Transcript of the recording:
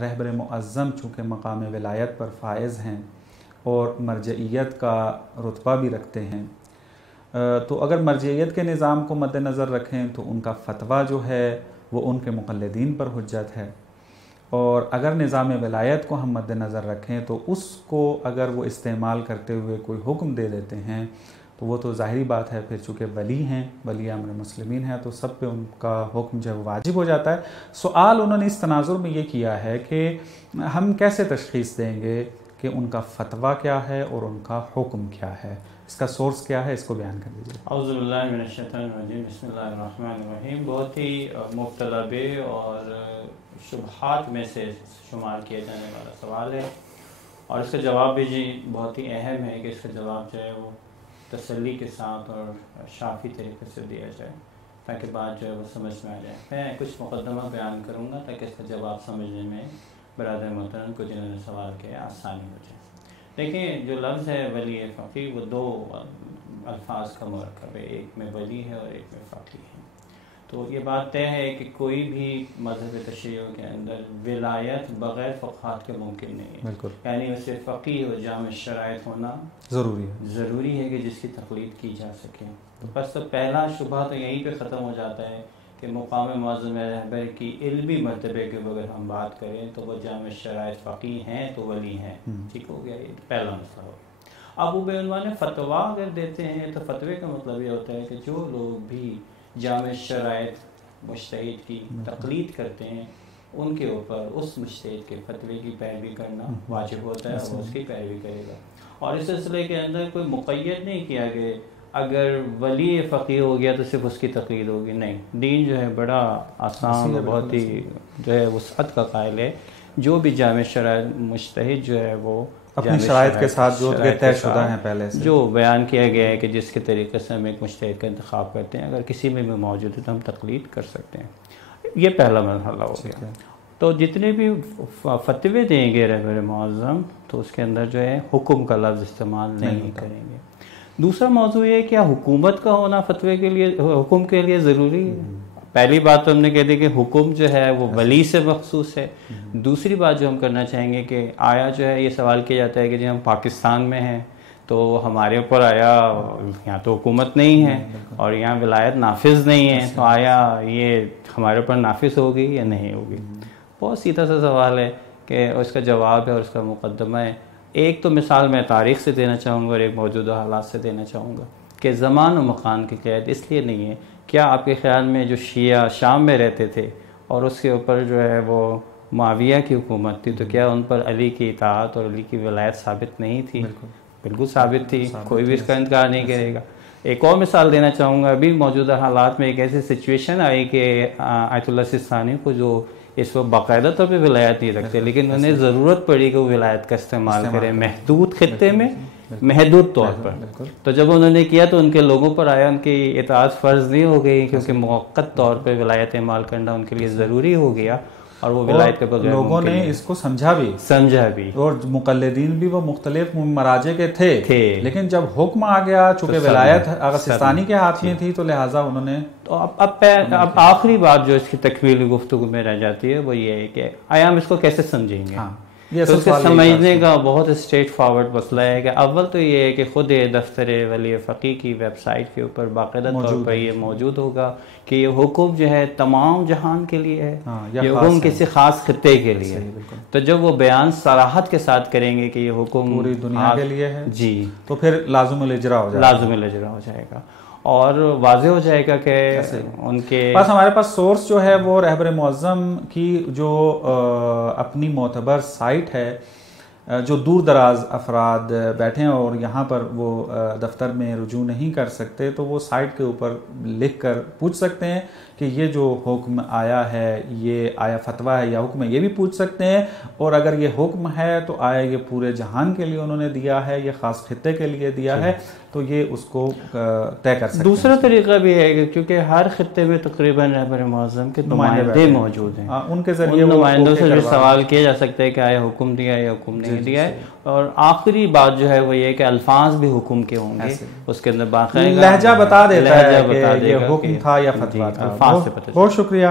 رہبر معظم چونکہ مقام ولایت پر فائز ہیں اور مرجعیت کا رتبہ بھی رکھتے ہیں، تو اگر مرجعیت کے نظام کو مد نظر رکھیں تو ان کا فتویٰ جو ہے وہ ان کے مقلدین پر حجت ہے، اور اگر نظام ولایت کو ہم مد نظر رکھیں تو اس کو اگر وہ استعمال کرتے ہوئے کوئی حکم دے دیتے ہیں تو وہ تو ظاہری بات ہے، پھر چونکہ ولی ہیں، ولی امر مسلمین ہیں، تو سب پہ ان کا حکم جو ہے واجب ہو جاتا ہے۔ سوال انہوں نے اس تناظر میں یہ کیا ہے کہ ہم کیسے تشخیص دیں گے کہ ان کا فتویٰ کیا ہے اور ان کا حکم کیا ہے، اس کا سورس کیا ہے، اس کو بیان کر دیجیے۔ اعوذ باللہ من الشیطان الرجیم، بسم اللہ الرحمن الرحیم۔ بہت ہی مبتلا بے اور شبہات میں سے شمار کیا جانے والا سوال ہے، اور اس کا جواب بھی جی بہت ہی اہم ہے کہ اس کا جواب جو ہے وہ تسلی کے ساتھ اور شافی طریقے سے دیا جائے تاکہ بات جو ہے وہ سمجھ میں آ جائے۔ میں کچھ مقدمہ بیان کروں گا تاکہ اس کا جواب سمجھنے میں برادر محترم کو جنہوں نے سوال کیا آسانی ہو جائے۔ دیکھیں، جو لفظ ہے ولی فقیہ وہ دو الفاظ کا مرکب ہے، ایک میں ولی ہے اور ایک میں فقیہ ہے۔ تو یہ بات طے ہے کہ کوئی بھی مذہب تشیع کے اندر ولایت بغیر فقہات کے ممکن نہیں ہے، بالکل، یعنی اسے فقیہ و جامع شرائط ہونا ضروری ہے کہ جس کی تقلید کی جا سکے۔ تو بس تو پہلا شبہ تو یہیں پہ ختم ہو جاتا ہے کہ مقام معظم رہبر کی علمی مرتبے کے بغیر ہم بات کریں تو وہ جامع شرائط فقیہ ہیں تو ولی ہیں، ٹھیک ہو گیا، یہ پہلا مسئلہ ہو گیا۔ اب وہ بے عنوان فتویٰ اگر دیتے ہیں تو فتوے کا مطلب یہ ہوتا ہے کہ جو لوگ بھی جامع شرائط مجتہد کی تقلید کرتے ہیں ان کے اوپر اس مجتہد کے فتوے کی پیروی کرنا واجب ہوتا ہے، اور وہ اس کی پیروی کرے گا۔ اور اس سلسلے کے اندر کوئی مقید نہیں کیا کہ اگر ولی فقیہ ہو گیا تو صرف اس کی تقلید ہوگی، نہیں، دین جو ہے بڑا آسان اور بہت ہی جو ہے وسعت کا قائل ہے۔ جو بھی جامع شرائط مجتہد جو ہے وہ اپنی شرائط کے ساتھ جو طے شدہ ہیں پہلے سے، جو بیان کیا گیا ہے کہ جس کے طریقے سے ہم ایک مجتہد کا انتخاب کرتے ہیں، اگر کسی میں بھی موجود ہے تو ہم تقلید کر سکتے ہیں۔ یہ پہلا مرحلہ ہو گیا۔ تو جتنے بھی فتوے دیں گے رہبر معظم تو اس کے اندر جو ہے حکم کا لفظ استعمال نہیں کریں گے۔ دوسرا موضوع یہ ہے کہ حکومت کا ہونا فتوے کے لیے، حکم کے لیے ضروری ہے۔ پہلی بات تو ہم نے کہہ دی کہ حکم جو ہے وہ ولی سے مخصوص ہے۔ دوسری بات جو ہم کرنا چاہیں گے کہ آیا جو ہے یہ سوال کیا جاتا ہے کہ جی ہم پاکستان میں ہیں تو ہمارے اوپر آیا یہاں تو حکومت نہیں ہے اور یہاں ولایت نافذ نہیں ہے، تو آیا یہ ہمارے اوپر نافذ ہوگی یا نہیں ہوگی؟ بہت سیدھا سا سوال ہے کہ اس کا جواب ہے اور اس کا مقدمہ ہے۔ ایک تو مثال میں تاریخ سے دینا چاہوں گا اور ایک موجودہ حالات سے دینا چاہوں گا کہ زمان و مکان کی قید اس لیے نہیں ہے۔ کیا آپ کے خیال میں جو شیعہ شام میں رہتے تھے اور اس کے اوپر جو ہے وہ معاویہ کی حکومت تھی، تو کیا ان پر علی کی اطاعت اور علی کی ولایت ثابت نہیں تھی؟ بالکل ثابت تھی، کوئی بھی اس کا انکار نہیں کرے گا۔ ایک اور مثال دینا چاہوں گا، ابھی موجودہ حالات میں ایک ایسی سچویشن آئی کہ آیت اللہ سستانی کو جو اس وقت باقاعدہ طور پہ ولایت نہیں رکھتے، لیکن انہیں ضرورت پڑی کہ وہ ولایت کا استعمال کریں محدود خطے میں، محدود طور پر۔ تو جب انہوں نے کیا تو ان کے لوگوں پر آیا، ان کی اطاعت فرض نہیں ہو گئی کیونکہ موقت طور پہ ولایت اعمال کرنا ان کے لیے ضروری ہو گیا، اور وہ ولایت کے بغیر لوگوں نے اس کو سمجھا بھی اور مقلدین بھی وہ مختلف مراجع کے تھے، لیکن جب حکم آ گیا چونکہ ولایت اگر سستانی کے ہاتھ میں تھی تو لہٰذا انہوں نے تو اب آخری بات جو اس کی تکمیلی گفتگو میں رہ جاتی ہے وہ یہ ہے کہ آیا ہم اس کو کیسے سمجھیں گے؟ تو اس کو سمجھنے کا بہت اسٹریٹ فارورڈ مسئلہ ہے کہ اول تو یہ ہے کہ خود دفتر ولی فقیہ کی ویب سائٹ کے اوپر باقاعدہ طور پر یہ موجود ہوگا کہ یہ حکم جو ہے تمام جہان کے لیے ہے، یہ حکم کسی خاص خطے کے لیے ہے۔ تو جب وہ بیان صراحت کے ساتھ کریں گے کہ یہ حکم پوری دنیا کے لیے ہے، جی، تو پھر لازم الاجراء ہو جائے گا اور واضح ہو جائے گا کہ ان کے پاس ہمارے پاس سورس جو ہے وہ رہبر معظم کی جو اپنی معتبر سائٹ ہے، جو دور دراز افراد بیٹھے ہیں اور یہاں پر وہ دفتر میں رجوع نہیں کر سکتے، تو وہ سائٹ کے اوپر لکھ کر پوچھ سکتے ہیں کہ یہ جو حکم آیا ہے یہ آیا فتویٰ ہے یا حکم ہے، یہ بھی پوچھ سکتے ہیں، اور اگر یہ حکم ہے تو آیا یہ پورے جہان کے لیے انہوں نے دیا ہے، یہ خاص خطے کے لیے دیا ہے، تو یہ اس کو طے کر سکتے ہیں۔ دوسرا طریقہ بھی ہے کہ کیونکہ ہر خطے میں تقریباً رہبر معظم کے نمائندے موجود ہیں، ان کے ذریعے نمائندوں سے سوال کیا جا سکتا ہے کہ آیا حکم دیا یا حکم نہیں دیا ہے۔ اور آخری بات جو ہے وہ یہ کہ الفاظ بھی حکم کے ہوں گے، اس کے اندر باقاعدہ لہجہ بتا دیتا ہے کہ یہ حکم تھا یا فتویٰ تھا۔ بہت شکریہ۔